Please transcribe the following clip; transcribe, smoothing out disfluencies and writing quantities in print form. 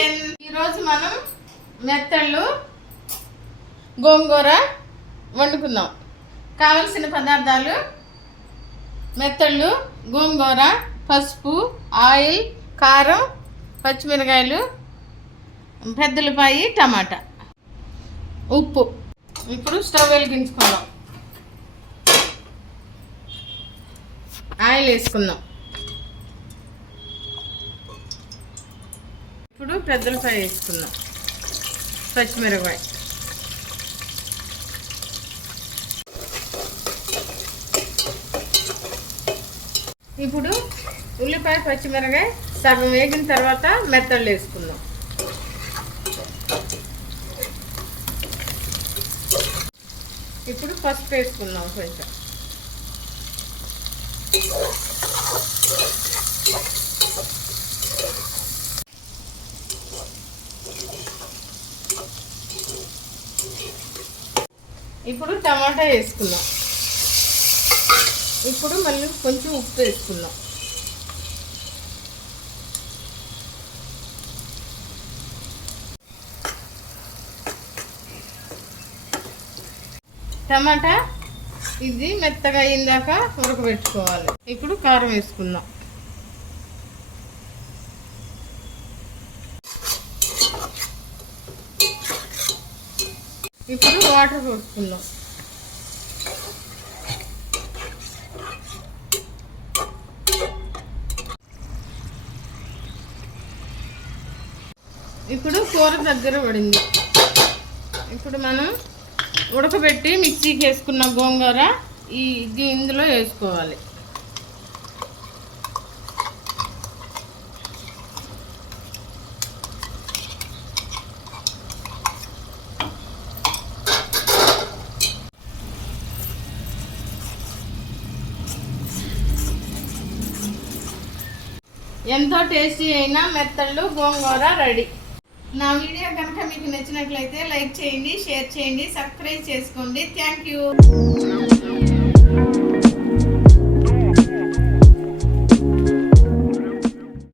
Kitchen. ఈరోజు మనం మెత్తళ్ళు గోంగూర వండుకుందాం. కావలసిన పదార్థాలు: మెత్తళ్ళు, గోంగూర, పసుపు, ఆయిల్, కారం, పచ్చిమిరకాయలు, పెద్దలపాయి, టమాటా, ఉప్పు. ఇప్పుడు స్టవ్ వెలిగించుకుందాం. ఆయిల్ వేసుకుందాం. ఇప్పుడు పెద్దలపాయ వేసుకుందాం, పచ్చిమిరపకాయ, ఇప్పుడు ఉల్లిపాయ పచ్చిమిరపకాయ సగం వేగిన తర్వాత మెత్తళ్ళు వేసుకుందాం. ఇప్పుడు పసుపు వేసుకుందాం కొంచెం. ఇప్పుడు టమాటా వేసుకుందాం. ఇప్పుడు మళ్ళీ కొంచెం ఉప్పు వేసుకుందాం. టమాటా ఇది మెత్తగా అయిందాక ఉడకబెట్టుకోవాలి. ఇప్పుడు కారం వేసుకుందాం. ఇప్పుడు వాటర్ పోసుకుందాం. ఇప్పుడు కూర దగ్గర పడింది. ఇప్పుడు మనం ఉడకబెట్టి మిక్సీకి వేసుకున్న గోంగూర ఇది ఇందులో వేసుకోవాలి. ఎంతో టేస్టీ అయిన మెత్తళ్ళు గోంగూర రెడీ. నా వీడియో కనుక మీకు నచ్చినట్లయితే లైక్ చేయండి, షేర్ చేయండి, సబ్స్క్రైబ్ చేసుకోండి. Thank you.